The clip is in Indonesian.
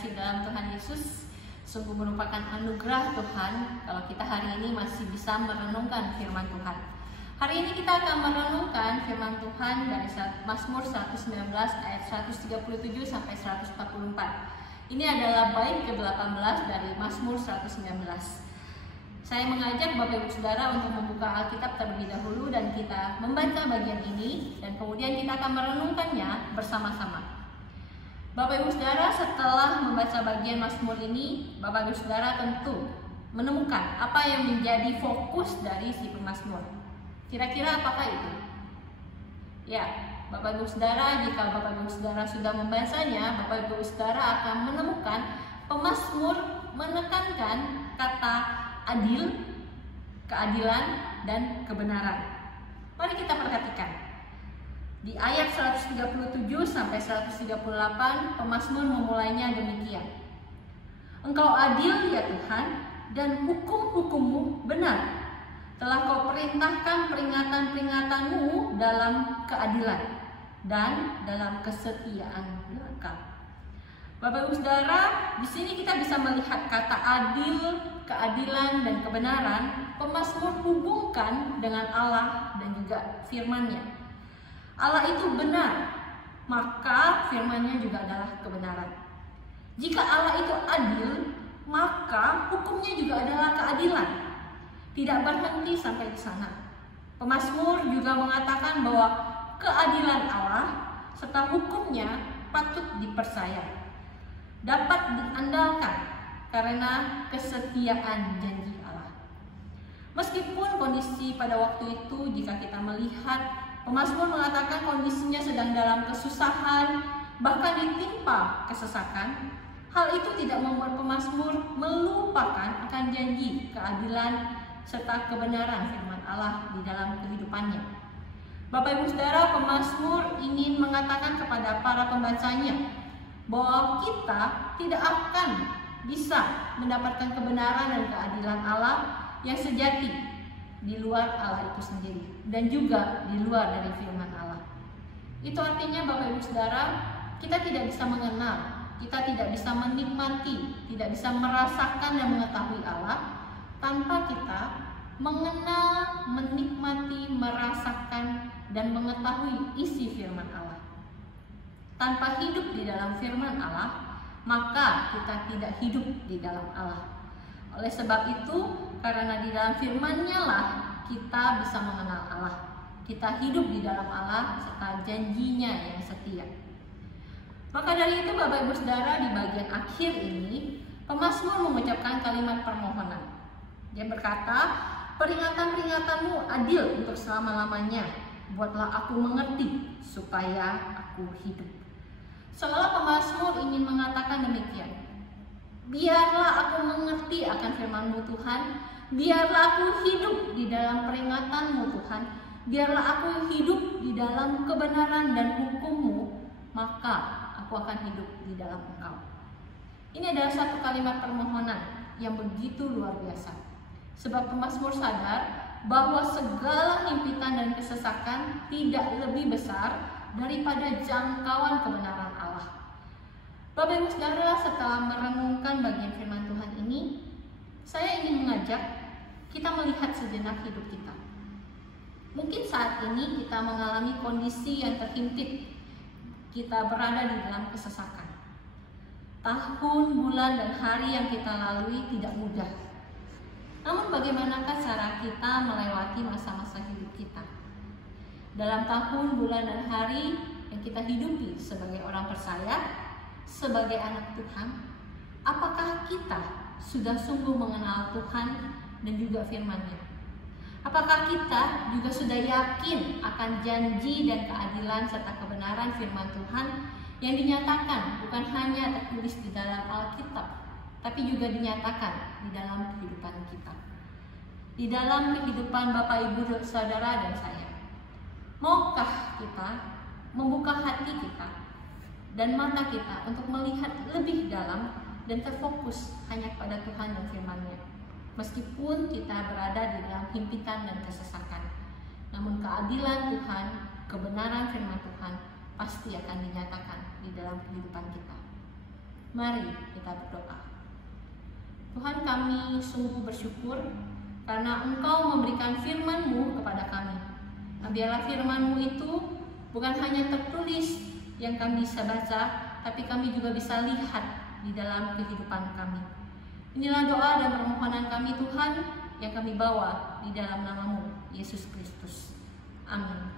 terkasih dalam Tuhan Yesus, sungguh merupakan anugerah Tuhan kalau kita hari ini masih bisa merenungkan firman Tuhan. Hari ini kita akan merenungkan firman Tuhan dari Mazmur 119 ayat 137 sampai 144. Ini adalah bait ke-18 dari Mazmur 119. Saya mengajak Bapak Ibu Saudara untuk membuka Alkitab terlebih dahulu dan kita membaca bagian ini dan kemudian kita akan merenungkannya bersama-sama. Bapak Ibu Saudara, setelah membaca bagian Mazmur ini, Bapak Ibu Saudara tentu menemukan apa yang menjadi fokus dari si pemazmur. Kira-kira apakah itu? Ya, Bapak Ibu Saudara, jika Bapak Ibu Saudara sudah membacanya, Bapak Ibu Saudara akan menemukan pemazmur menekankan kata adil, keadilan, dan kebenaran. Mari kita perhatikan. Di ayat 137 sampai 138, pemazmur memulainya demikian. Engkau adil ya Tuhan, dan hukum-hukum-Mu benar. Telah Kau perintahkan peringatan-peringatanmu dalam keadilan dan dalam kesetiaan belaka. Bapak Ibu Saudara, di sini kita bisa melihat kata adil, keadilan, dan kebenaran. Pemazmur hubungkan dengan Allah dan juga firman-Nya. Allah itu benar, maka firman-Nya juga adalah kebenaran. Jika Allah itu adil, maka hukumnya juga adalah keadilan. Tidak berhenti sampai di sana. Pemazmur juga mengatakan bahwa keadilan Allah serta hukumnya patut dipercaya, dapat diandalkan karena kesetiaan janji Allah. Meskipun kondisi pada waktu itu, jika kita melihat, pemazmur mengatakan kondisinya sedang dalam kesusahan, bahkan ditimpa kesesakan. Hal itu tidak membuat pemazmur melupakan akan janji, keadilan, serta kebenaran firman Allah di dalam kehidupannya. Bapak Ibu Saudara, pemazmur ingin mengatakan kepada para pembacanya bahwa kita tidak akan bisa mendapatkan kebenaran dan keadilan Allah yang sejati di luar Allah itu sendiri dan juga di luar dari firman Allah. Itu artinya Bapak Ibu Saudara, kita tidak bisa mengenal, kita tidak bisa menikmati, tidak bisa merasakan dan mengetahui Allah tanpa kita mengenal, menikmati, merasakan dan mengetahui isi firman Allah. Tanpa hidup di dalam firman Allah, maka kita tidak hidup di dalam Allah. Oleh sebab itu, karena di dalam firman-Nya lah kita bisa mengenal Allah. Kita hidup di dalam Allah serta janji-Nya yang setia. Maka dari itu Bapak Ibu Saudara, di bagian akhir ini pemazmur mengucapkan kalimat permohonan. Dia berkata, peringatan-peringatanmu adil untuk selama-lamanya. Buatlah aku mengerti supaya aku hidup. Seolah pemazmur ingin mengatakan demikian. Biarlah aku mengerti akan firman-Mu Tuhan. Biarlah aku hidup di dalam peringatan-Mu Tuhan. Biarlah aku hidup di dalam kebenaran dan hukum-Mu. Maka aku akan hidup di dalam Engkau. Ini adalah satu kalimat permohonan yang begitu luar biasa. Sebab pemazmur sadar bahwa segala himpitan dan kesesakan tidak lebih besar daripada jangkauan kebenaran Allah. Bapak Ibu Saudara, setelah merenungkan bagian firman Tuhan ini, saya ingin mengajak kita melihat sejenak hidup kita. Mungkin saat ini kita mengalami kondisi yang terhimpit, kita berada di dalam kesesakan. Tahun, bulan, dan hari yang kita lalui tidak mudah. Namun bagaimanakah cara kita melewati masa-masa hidup kita? Dalam tahun, bulan, dan hari yang kita hidupi sebagai orang percaya, sebagai anak Tuhan, apakah kita sudah sungguh mengenal Tuhan dan juga firman-Nya? Apakah kita juga sudah yakin akan janji dan keadilan serta kebenaran firman Tuhan yang dinyatakan bukan hanya tertulis di dalam Alkitab, tapi juga dinyatakan di dalam kehidupan kita, di dalam kehidupan Bapak Ibu Saudara dan saya? Maukah kita membuka hati kita dan mata kita untuk melihat lebih dalam dan terfokus hanya pada Tuhan dan firman-Nya? Meskipun kita berada di dalam himpitan dan kesesakan, namun keadilan Tuhan, kebenaran firman Tuhan pasti akan dinyatakan di dalam kehidupan kita. Mari kita berdoa. Tuhan, kami sungguh bersyukur karena Engkau memberikan firman-Mu kepada kami. Nah, biarlah firman-Mu itu bukan hanya tertulis yang kami bisa baca, tapi kami juga bisa lihat di dalam kehidupan kami. Inilah doa dan permohonan kami Tuhan yang kami bawa di dalam nama-Mu, Yesus Kristus. Amin.